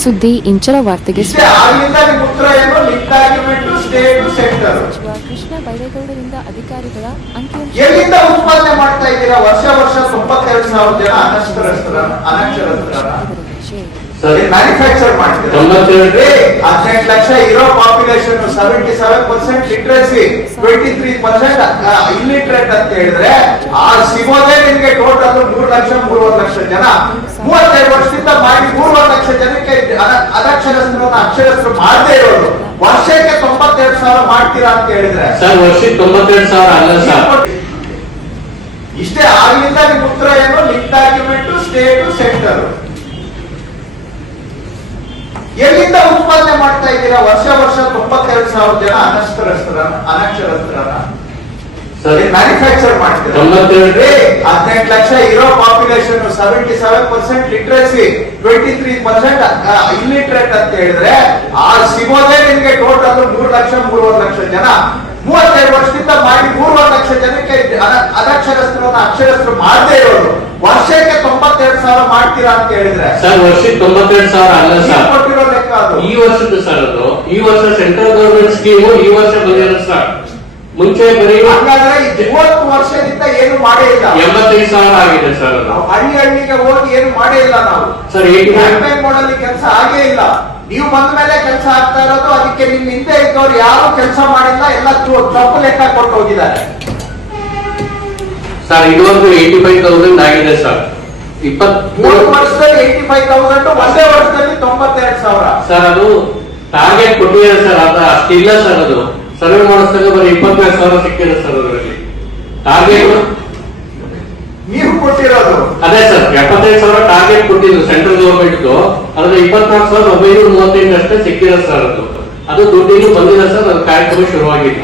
ಸುದ್ದಿ ಇಂಚರ ವಾರ್ತೆಗೆ ಸಚಿವ ಕೃಷ್ಣ ಬೈರೇಗೌಡರಿಂದ ಅಧಿಕಾರಿಗಳ ಎಲ್ಲಿಂದ ಉತ್ಪಾದನೆ ಮಾಡ್ತಾ ಇದ್ದೀರಾ? ವರ್ಷ 92,000 ಜನ ಅನಕ್ಷರಸ್ಥರ ಮ್ಯಾನುಫ್ಯಾಕ್ಚರ್ ಮಾಡ್ತೀರಾ? 18 ಲಕ್ಷ ಇರೋ ಪಾಪ್ಯುಲೇಷನ್ 77% ಲಿಟ್ರಸಿ, 23% ಇಲ್ಲಿಟ್ರೇಟ್ ಅಂತ ಹೇಳಿದ್ರೆ ಆ ಸಿಗೋದೇ ನಿಮ್ಗೆ ಟೋಟಲ್ 3,30,000 ಲಕ್ಷ ಜನ. 32 ವರ್ಷದಿಂದ ಮಾಡಿ 30 ಲಕ್ಷ ಜನಕ್ಕೆ ಅನಕ್ಷರಸ್ಥರನ್ನ ಅಕ್ಷರಸ್ಥರು ಮಾಡದೇ ಇರೋದು. ವರ್ಷಕ್ಕೆ 92,000 ಮಾಡ್ತೀರಾ ಅಂತ ಹೇಳಿದ್ರೆ ಸರ್, ವರ್ಷಕ್ಕೆ 92,000 ಅಲ್ಲ ಸರ್. ಇಷ್ಟೇ ಆಗ್ಲಿಂದ ನಿಮ್ ಉತ್ತರ ಏನು? ಲಿಂಕ್ ಡಾಕ್ಯುಮೆಂಟ್ ಸ್ಟೇಟ್ ಸೆಂಟರ್ ಎಲ್ಲಿಂದ ಉತ್ಪಾದನೆ ಮಾಡ್ತಾ ಇದ್ದೀರಾ? ವರ್ಷ 92,000 ಜನ ಅನಕ್ಷರಸ್ಥರನ್ನ ಮ್ಯಾನುಫ್ಯಾಕ್ಚರ್ ಮಾಡ್ತೀರಾ? 18 ಲಕ್ಷ ಇರೋ ಪಾಪ್ಯುಲೇಷನ್ 77% ಲಿಟ್ರಸಿ, 23% ಇಲ್ಲಿಟ್ರೇಟ್ ಅಂತ ಹೇಳಿದ್ರೆ ಆ ಸಿಗೋದೇ ನಿಮ್ಗೆ ಟೋಟಲ್ 3,30,000 ಲಕ್ಷ ಜನ. 32 ವರ್ಷದಿಂದ ಮಾಡಿ 30 ಲಕ್ಷ ಜನಕ್ಕೆ ಅನಕ್ಷರಸ್ಥರನ್ನ ಅಕ್ಷರಸ್ಥರು ಮಾಡದೇ ಇರೋದು. ವರ್ಷಕ್ಕೆ 92,000 ಮಾಡ್ತೀರಾ ಅಂತ ಹೇಳಿದ್ರೆ ಸರ್, ವರ್ಷಕ್ಕೆ 92,000 ಅಲ್ಲ ಸರ್. ಕೊಟ್ಟಿರೋ ಲೆಕ್ಕ ಅದು. ಈ ವರ್ಷದ ಸರ್ ಅದು. ಈ ವರ್ಷ ಸೆಂಟ್ರಲ್ ಗವರ್ಮೆಂಟ್ ಸ್ಕೀಮು ಈ ವರ್ಷ ಬಂದಿರೋ ಸರ್. ಮುಂಚೆ ಬರೀ ಹಾಗಾದ್ರೆ 30 ವರ್ಷದಿಂದ ಏನು ಮಾಡೇ ಇಲ್ಲ. 85,000 ಆಗಿದೆ ಸರ್ ಅದು. ಹಳ್ಳಿಗೆ ಹೋಗಿ ಏನು ಮಾಡೇ ಇಲ್ಲ ನಾವು ಸರ್. ಕ್ಯಾಂಪೇನ್ ಮಾಡಲ್ಲಿ ಕೆಲಸ ಆಗೇ ಇಲ್ಲ. ನೀವು ಬಂದ ಮೇಲೆ ಕೆಲಸ ಆಗ್ತಾ ಇರೋದು. ಅದಕ್ಕೆ ನಿಮ್ ಹಿಂದೆ ಇದ್ದವ್ರು ಯಾರು ಕೆಲಸ ಮಾಡಿಲ್ಲ, ಎಲ್ಲ ತಪ್ಪು ಲೆಕ್ಕ ಕೊಟ್ಟು ಹೋಗಿದ್ದಾರೆ ಸರ್. ಇದುವರೆಗೂ 85,000 ಆಗಿದೆ ಸರ್. 3 ವರ್ಷದಲ್ಲಿ 85,000, ಒಂದೇ ವರ್ಷದಲ್ಲಿ 92,000 ಸರ್. ಅದು ಟಾರ್ಗೆಟ್ ಕೊಟ್ಟಿದ್ದಾರೆ ಸರ್. ಅದು ಅಷ್ಟಿಲ್ಲ ಸರ್. ಅದು ಸರ್ವೆ ಮಾಡಿಸಿದಾಗ ಬರೀ 24,000 ಸಿಕ್ಕಿದೆ ಸರ್. ಅದರಲ್ಲಿ ಟಾರ್ಗೆಟ್ ನೀವು ಕೊಟ್ಟಿರೋದು ಅದೇ ಸರ್. 75,000 ಟಾರ್ಗೆಟ್ ಕೊಟ್ಟಿದ್ರು ಸೆಂಟ್ರಲ್ ಗವರ್ಮೆಂಟ್. ಅದ್ರ 24,935 ಅಷ್ಟೇ ಸಿಕ್ಕಿದೆ ಸರ್. ಅದು ದುಡ್ಡಿಗೂ ಬಂದಿದೆ ಸರ್. ಅದು ಕಾರ್ಯಕ್ರಮ ಶುರುವಾಗಿಲ್ಲ.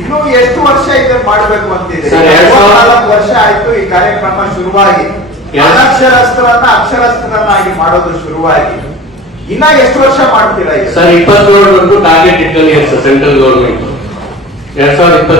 ಇನ್ನು ಎಷ್ಟು ವರ್ಷ ಇದನ್ನ ಮಾಡಬೇಕು ಅಂತಿದೆ? ಸರ್, 4 ವರ್ಷ ಆಯ್ತು ಈ ಕಾರ್ಯಕ್ರಮ ಶುರುವಾಗಿ. ಅನಕ್ಷರಸ್ಥರನ್ನ ಅಕ್ಷರಸ್ಥರನ್ನಾಗಿ ಮಾಡೋದು ಶುರುವಾಗಿ. ಇನ್ನ ಎಷ್ಟು ವರ್ಷ ಮಾಡ್ತೀರಾ ಸರ್? 27 ಟಾರ್ಗೆಟ್ ಇಟ್ಕೊಂಡಿದೆ ಸರ್ ಸೆಂಟ್ರಲ್ ಗವರ್ಮೆಂಟ್ 2020.